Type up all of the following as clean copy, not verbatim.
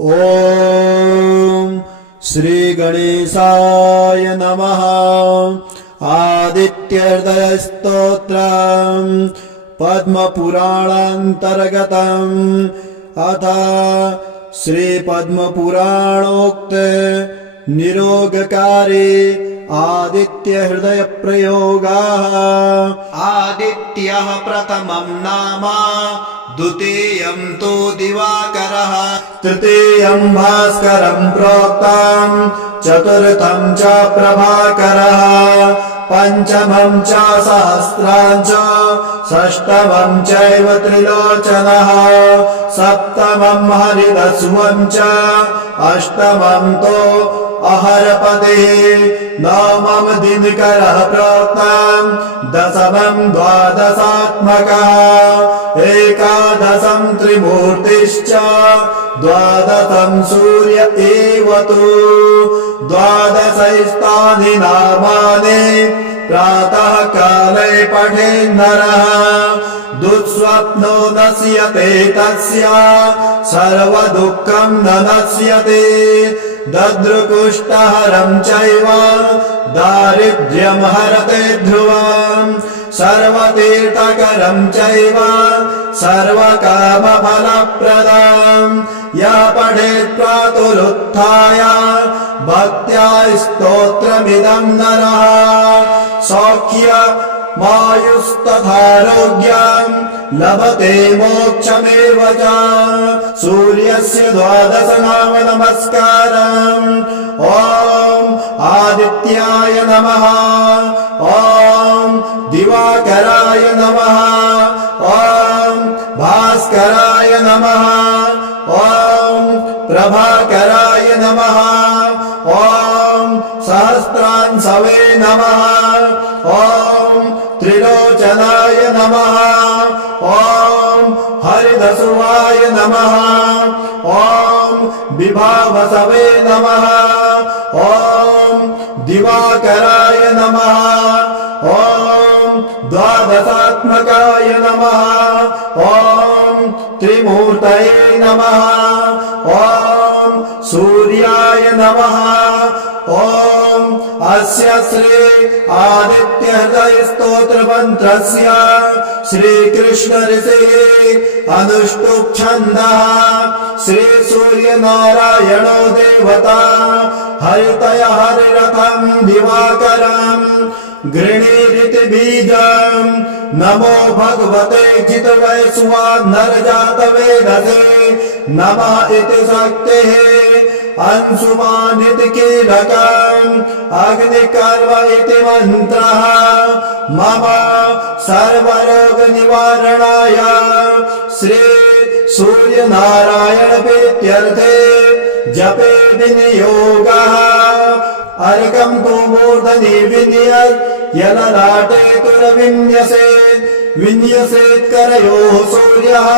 ॐ श्री गणेशाय नमः। आदित्यहृदयस्तोत्रम् पद्मपुराणान्तर्गतम् अथ श्री पद्मपुराणोक्त निरोगकारी आदित्यहृदय प्रयोगाः। आदित्यः प्रथमं नाम, द्वितीयं तु दिवाकरः, तृतीयं भास्करं प्रोक्तं, चतुर्थं च प्रभाकरः, पंचमं च सहस्रांश, षष्ठमं चैव त्रिलोचनः, सप्तमं हरिदस्वं च, अष्टमं तु अहरपतिः, नवमं दिनकरः प्रोक्तं, दशमं द्वादशात्मकः, एकादशं त्रिमूर्तिश्च, द्वादशं सूर्य एव तु, द्वादशैस्तानि नामानि प्रातः काले पठेन्नरः, दुःस्वप्नो नश्यते तस्य, सर्वदुःखं न नश्यति, दद्रुकुष्ठहरं चैव दारिद्र्यं हरते ध्रुवम्, सर्वतीर्थकरं चैव सर्वकामफलप्रदम्, यः पठेत् प्रातरुत्थाय भक्त्या स्तोत्रमिदं नरः, सौख्यमायुस्तथारोग्यं लभते मोक्षमेव च। सूर्यस्य 12 नाम नमस्कारम्। ॐ आदित्याय नमः, ॐ दिवाकराय नमः, ॐ भास्कराय नमः, ॐ प्रभाकराय नमः, ॐ सहस्रांशवे नमः, ॐ त्रिलोचनाय नमः, ॐ हरिदस्वाय नमः, ॐ विभावसवे नमः, ॐ दिवाकराय नमः, ॐ द्वादशात्मकाय नमः, ॐ त्रिमूर्तये नमः, ॐ सूर्याय नमः, ॐ अस्य श्री आदित्यहृदय स्तोत्र मंत्रस्य श्रीकृष्ण ऋषिः अनुष्टुप् छन्दः। श्री सूर्य नारायणो देवता हरितय हरिरथं दिवाकरं गृणीरिति बीजम्। नमो भगवते चित्वैश्वानरजातवेदसे नमः इति शक्तिः। अंशुमानिति कीलकम् अग्निकर्व इति मन्त्रः मम सर्वरोग निवारणाय श्री सूर्य नारायण प्रीत्यर्थे जपे विनियोगः। अर्कं तु मूर्धनि विन्यस् यललाटे तुरविन्यसेत् विन्यसेत् करयोः सूर्यः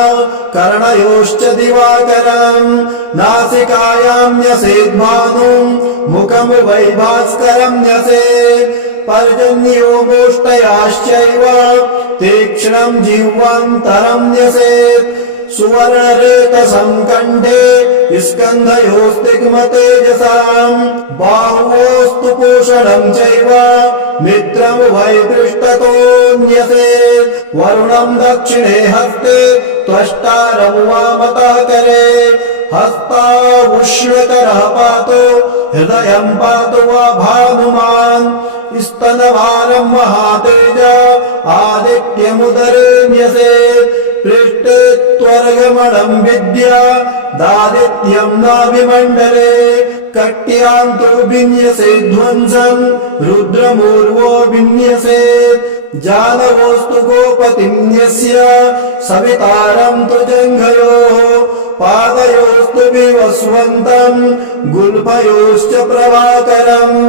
कर्णयोश्च दिवाकरम्। नासिकायां न्यसेत् भानुं मुखं वै भास्करं न्यसेत्। पर्जन्यो गोष्ठयाश्चैव तीक्ष्णं जिह्वान्तरं न्यसेत्। सुवर्णरेतसं कण्ठे स्कन्धयोस्तिग्मतेजसाम्। बाहुवोस्तु पूषणं चैव मित्रं वै पृष्ठतो न्यसेत्। वरुणं दक्षिणे हस्ते त्वष्टारं वामतः करे। हस्तावुष्णकरः पातु हृदयं पातु वा भानुमान्। स्तनभारं महातेज आदित्यमुदरे न्यसेत्। पृष्ठे त्वर्गमणं विद्या दादित्यं नाभिमण्डले। कट्यां तु विन्यसेत् ध्वंसं रुद्रमूर्वो विन्यसेत्। जानवोस्तु गोपतिं न्यस्य सवितारं तु जङ्घयोः। पादयोस्तु विवस्वन्तं गुल्फयोश्च प्रभाकरम्।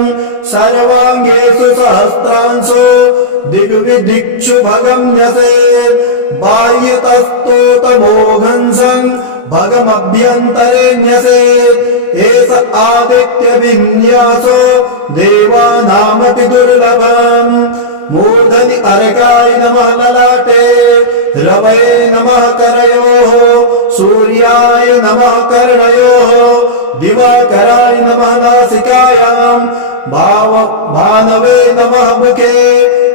सर्वाङ्गेषु सहस्रांशो दिग्विदिक्षु भगं न्यसेत्। बाह्यतस्तोतमोघंसं भगमभ्यन्तरे न्यसेत्। एष आदित्यविन्यासो देवानामपि दुर्लभम्। मूर्धनि अर्काय नमः ललाटे रवये नमः करयोः सूर्याय नमः कर्णयोः दिवाकराय नमः नासिकायाम् भानवे नमः मुखे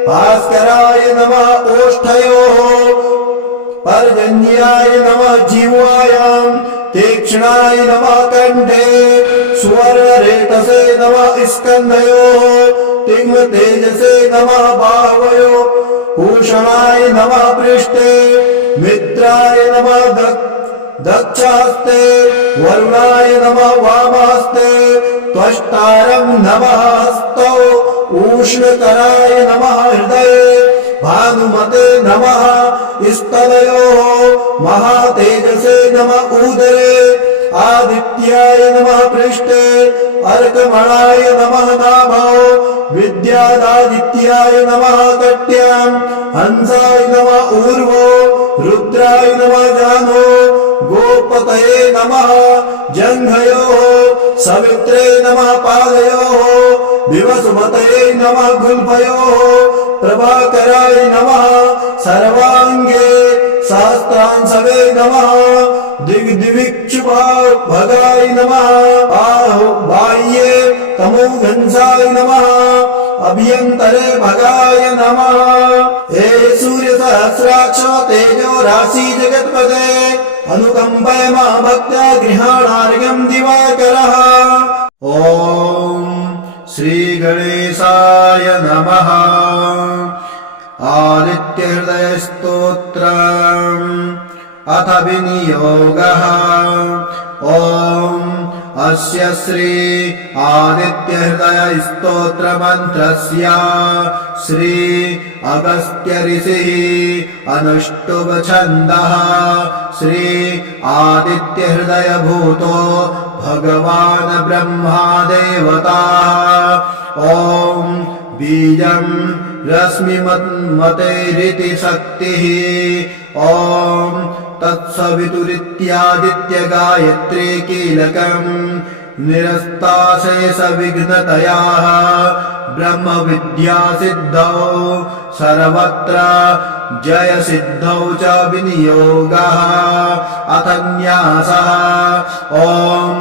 भास्कराय नमः ओष्ठयोः पर्जन्याय नमः जिह्वायाम् तीक्ष्णाय नमः कण्ठे सुवर्णरेतसे नमः स्कन्धयोः तिग्मतेजसे नमः बाहवयोः भूषणाय नमः पृष्ठे मित्राय नमः दक्षहस्ते वरुणाय नमः वामहस्ते त्वष्टारं नमः हस्तौ उष्णकराय नमः हृदये भानुमते नमः स्तनयोः महातेजसे नमः उदरे आदित्याय नमः पृष्ठे अर्कमणाय नमः नाभौ विद्यादादित्याय नमः कट्याम् हंसाय नमः ऊर्वो रुद्राय नमः जानो गोपतये नमः जङ्घयोः सवित्रे नमः पादयोः दिवसुमतये नमः गुल्फयोः प्रभाकराय नमः सर्वाङ्गे सहस्रांशवे नमः दिग्दिविक्षुभगाय नमः बाह्ये तमोघंसाय नमः अभ्यन्तरे भगाय नमः हे सूर्य सहस्राक्ष तेजो राशि जगत्पते अनुकम्पय मा भक्त्या गृहाणार्घ्यं दिवाकरः। ॐ श्री गणेशाय नमः। आदित्यहृदय स्तोत्रम् अथ विनियोगः। ॐ अस्य श्री आदित्यहृदय स्तोत्र मंत्रस्य श्री अगस्त्य ऋषिः अनुष्टुभ छन्दः श्री आदित्यहृदय भूतो भगवान् ब्रह्मा देवता। ॐ बीजं रश्मिमतेरिति शक्तिः। ॐ तत्सवितुरित्यादित्य गायत्री कीलकम् निरस्ताशेष विघ्नतयाः ब्रह्म विद्या सिद्धौ सर्वत्र जय सिद्धौ च विनियोगः। अथ न्यासः। ॐ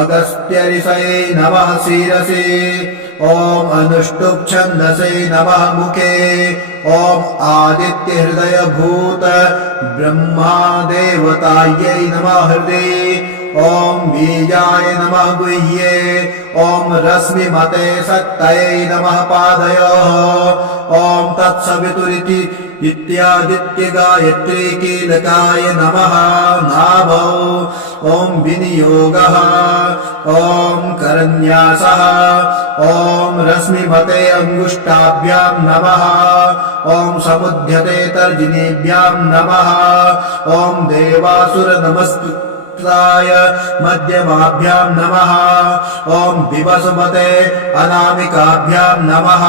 अगस्त्य ऋषये नमः शिरसि। ॐ अनुष्टुप् छन्दसे नमः मुखे। ॐ आदित्य हृदय भूत ब्रह्मा देवतायै नमः हृदि। ॐ बीजाय नमः गुह्ये। ॐ रश्मिमते शक्तये नमः पादयोः। ॐ तत्सवितुरिति इत्यादित्य गायत्री कीलकाय नमः नाभौ। ॐ विनियोगः। ॐ करन्यासः। ॐ रश्मिमते अंगुष्ठाभ्यां नमः। ॐ समुद्यते तर्जनीभ्यां नमः। ॐ देवासुर नमस्कृताय मध्यमाभ्यां नमः। ॐ विवसुमते अनामिकाभ्यां नमः।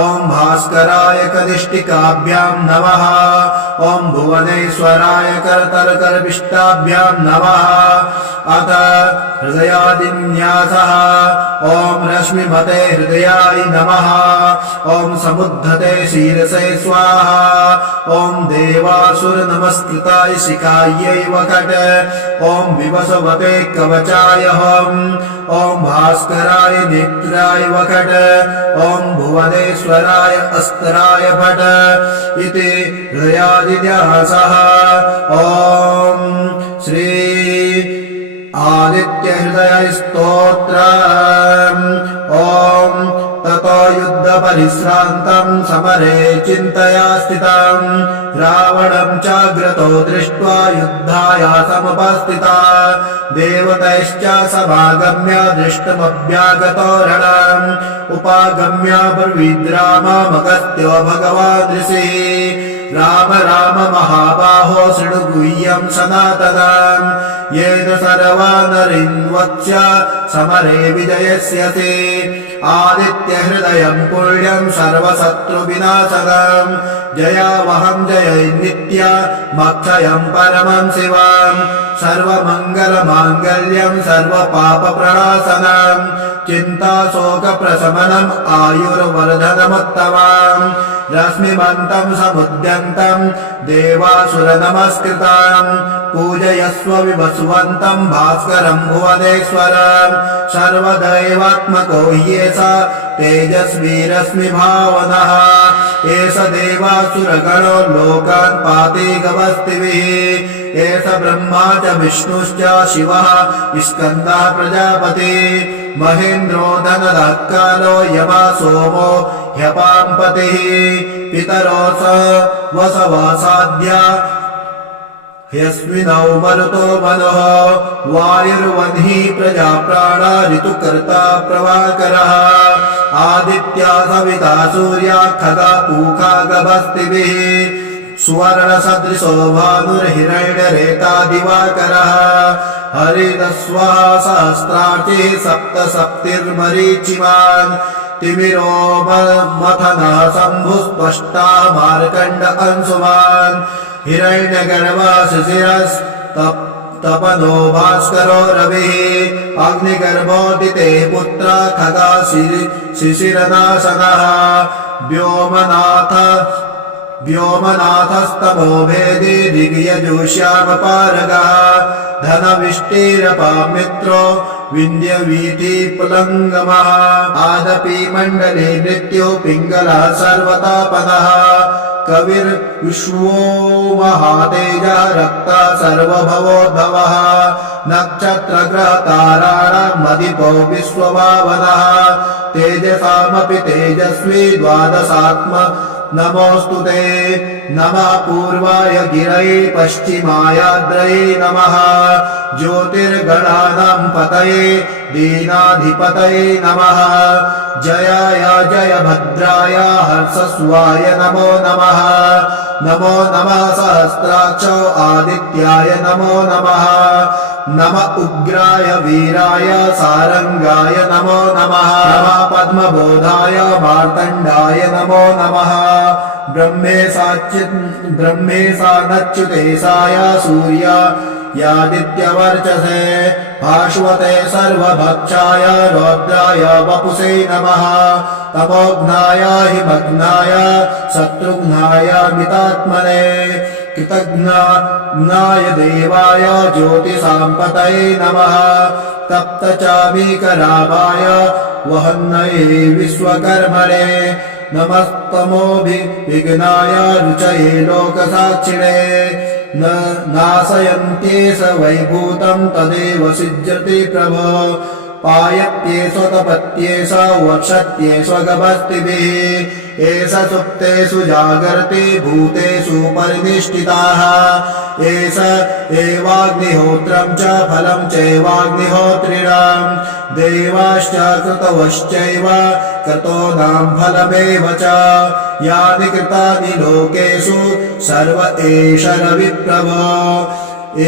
ॐ भास्कराय कनिष्ठिकाभ्यां नमः। ॐ भुवनेश्वराय करतलकरपिष्टाभ्यां नमः। अथ हृदयादिन्यासः। ॐ रश्मिमते हृदयाय नमः। ॐ समुद्धते शीर्षे स्वाहा। ॐ देवासुर नमस्कृताय शिखायै वकट। ॐ विवसवते कवचाय हम्। ॐ भास्कराय नेत्राय वकट। ॐ भुवनेश्वराय अस्त्राय भट इति हृदयादिन्यासः। ॐ श्री आदित्य हृदय स्तोत्रम्। ॐ ततो युद्ध परिश्रान्तं समरे चिन्तया स्थितं रावणं चाग्रतो दृष्ट्वा युद्धाय समुपस्थिता देवतैश्च समागम्य दृष्टमभ्यागतो रणम् उपागम्य ब्रवीद्राममगस्त्यो भगवान् ऋषिः राम राम महाबाहो शृणु गुह्यं सनातनम् येन सर्वानरिन्वत्स्य समरे विजयस्यसि आदित्य हृदयं पुण्यं सर्वशत्रुविनाशनम् जयावहं जय नित्यमक्षयं परमं शिवं सर्वमङ्गलमाङ्गल्यं सर्वपापप्रणाशनं चिन्ताशोकप्रशमनम् आयुर्वर्धनमुत्तमम् रश्मिमन्तं समुद्यन्तं देवासुरनमस्कृतं पूजयस्व विवस्वन्तं भास्करं भुवनेश्वरं सर्वदैवात्मको ह्येष तेजस्वी रश्मिभावनः एष देवासुरगणो लोकान् पाति गवस्तिभिः एष ब्रह्मा च विष्णुश्च शिवः स्कन्दः प्रजापति महेन्द्रो धनदात्कालो यमा सोमो ह्यपाम्पतिः पितरो स वसवासाद्या ह्यस्मिनौ मरुतो मनः वायुर्वह्नि प्रजाप्राणा ऋतुकर्ता प्रभाकरः आदित्या सविता सूर्या खगा पूखा गभस्तिभिः सुवर्णसदृशो भानुर्हिरण्यरेता दिवाकरः हरितस्वः सहस्रार्चिः सप्तसप्तिर्मरीचिमान् तिमिरो मथनः शम्भुस्पष्टा मार्कण्ड अंशुमान् हिरण्यगर्भः शिशिरस्तपनो भास्करो रविः अग्निगर्भोदिते पुत्र खगा शिशिरनाशनः व्योमनाथस्तमो भेदी दिग्यजोष्यामपारगः धनविष्टिरपामित्रो विन्द्यवीतिपुलङ्गमः आदपि मण्डले मृत्यो पिङ्गलः सर्वतापनः कविर्विश्वो महातेजः रक्ता सर्वभवोद्भवः नक्षत्रग्रहताराणामधिपो विश्वभावनः तेजसामपि तेजस्वी द्वादशात्म नमोऽस्तु ते नमः पूर्वाय गिरये पश्चिमायाद्रये नमः ज्योतिर्गणानां पतये दीनाधिपतये नमः जयाय जयभद्राय हर्षस्वाय नमो नमः नमो नमः सहस्राक्षो आदित्याय नमो नमः नम उग्राय वीराय सारंगाय नमो नमः नमः पद्मबोधाय मार्तण्डाय नमो नमः ब्रह्मेशानच्युतेशाय सूर्यायादित्यवर्चसे भास्वते सर्वभक्षाय रौद्राय वपुषे नमः तमोघ्नाय हिमघ्नाय शत्रुघ्नाय मितात्मने कृतघ्नाय देवाय ज्योतिषाम्पतये नमः तप्तचामीकराभाय वहन्नये विश्वकर्मणे नमस्तमोभिघ्नाय रुचये लोकसाक्षिणे नाशयन्त्येष वैभूतं तदेव सिज्यति प्रभो पायत्येष तपत्येष वर्षत्येष गभस्तिभिः एष सुप्तेषु जागर्ति भूतेषु परिनिष्ठिताः एष एवाग्निहोत्रं च फलं चैवाग्निहोत्रिणां देवाश्च कृतवश्चैव क्रतूनां फलमेव च यानि कृतानि लोकेषु सर्व एष रविप्रभो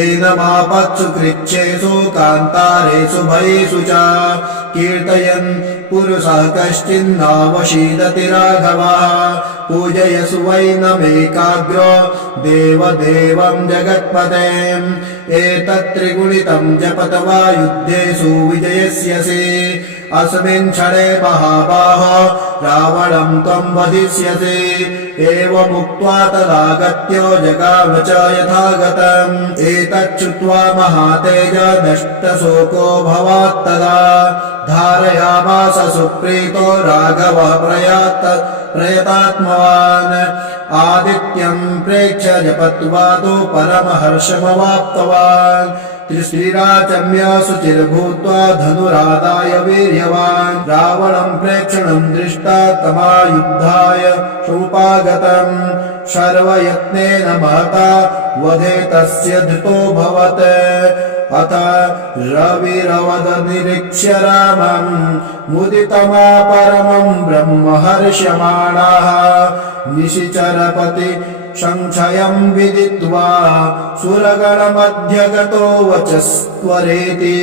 एनमापत्सु कृच्छेषु कान्तारेषु भयेषु च कीर्तयन् पुरुषः कश्चिन्नावशीदति राघवः पूजयसु वैनमेकाग्रो देवदेवं जगत्पतेम् एतत्त्रिगुणितं जपत वा युद्धेषु विजयस्यसि अस्मिन् क्षणे महाबाहो रावणं त्वं वधिष्यसि एवमुक्त्वा तदागत्यो जगाम च यथागतम् एतच्छ्रुत्वा महातेज नष्टशोको भवात्तदा धारयामास सुप्रीतो राघवः प्रयतात्मवान् आदित्यं प्रेक्ष्य जपत्वा तु परमहर्षमवाप्तवान् त्रिशिराचम्य शुचिर्भूत्वा धनुरादाय वीर्यवान् रावणं प्रेक्षणं दृष्ट्वा तमायुद्धाय समुपागतम् सर्वयत्नेन महता वधे तस्य धृतोऽभवत् अथ रविरवदनिरीक्ष्य रामं मुदितमा परमं ब्रह्म हर्ष्यमाणाः निशिचरपति संशयं विदित्वा सुरगणमध्यगतो वचस्त्वरेति।